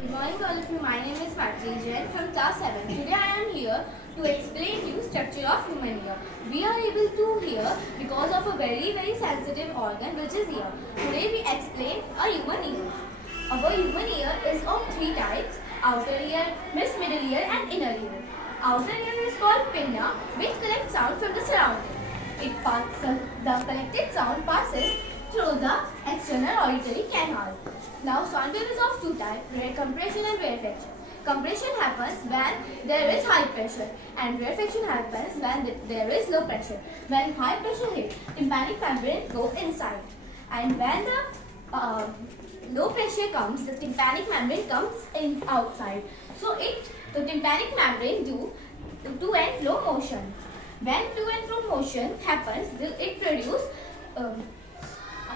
Good morning all of you. My name is Matri Jain from class 7. Today I am here to explain you structure of human ear. We are able to hear because of a very sensitive organ which is ear. Today we explain a human ear. Our human ear is of three types: outer ear, middle ear and inner ear. Outer ear is called pinna, which collects sound from the surrounding. The collected sound passes through the external auditory canal. Now, sound wave is of two types: compression and rarefaction. Compression happens when there is high pressure, and rarefaction happens when there is low pressure. When high pressure hits, tympanic membrane go inside, and when the low pressure comes, the tympanic membrane comes in outside. So, the tympanic membrane do to and flow motion. When to and fro motion happens, it produces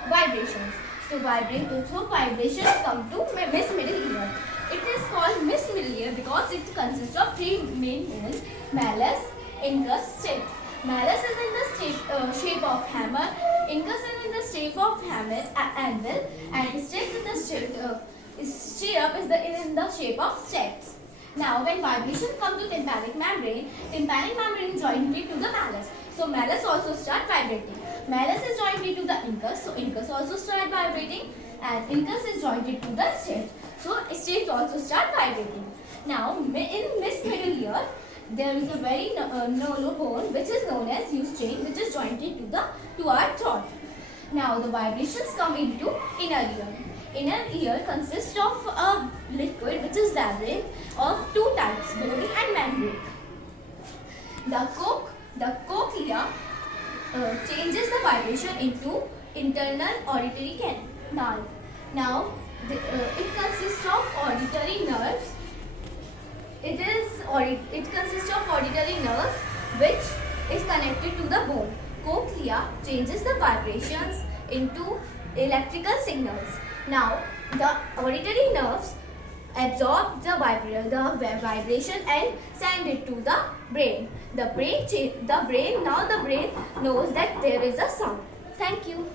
vibrations. So vibrations come to middle ear. It is called middle ear because it consists of three main bones: malleus, incus, stapes. Malleus is in the shape of hammer, incus is in the shape of anvil, and stapes in the stirrup is in the shape of steps. Now, when vibration comes to tympanic membrane is jointly to the malleus. So, malleus also start vibrating. Malleus is jointed to the incus, so incus also start vibrating, and incus is jointed to the stapes. So, stapes also start vibrating. Now, in middle ear, there is a very low bone which is known as eustachian, which is jointed to our throat. Now, the vibrations come into inner ear. Inner ear consists of a liquid which is labyrinth of two types: bony and membrane. The cochlea changes the vibration into internal auditory canal. Now, it consists of auditory nerves. It consists of auditory nerves which is connected to the bone. Cochlea changes the vibrations into electrical signals. Now, the auditory nerves absorb the vibration and send it to the brain. The brain knows that there is a sound. Thank you.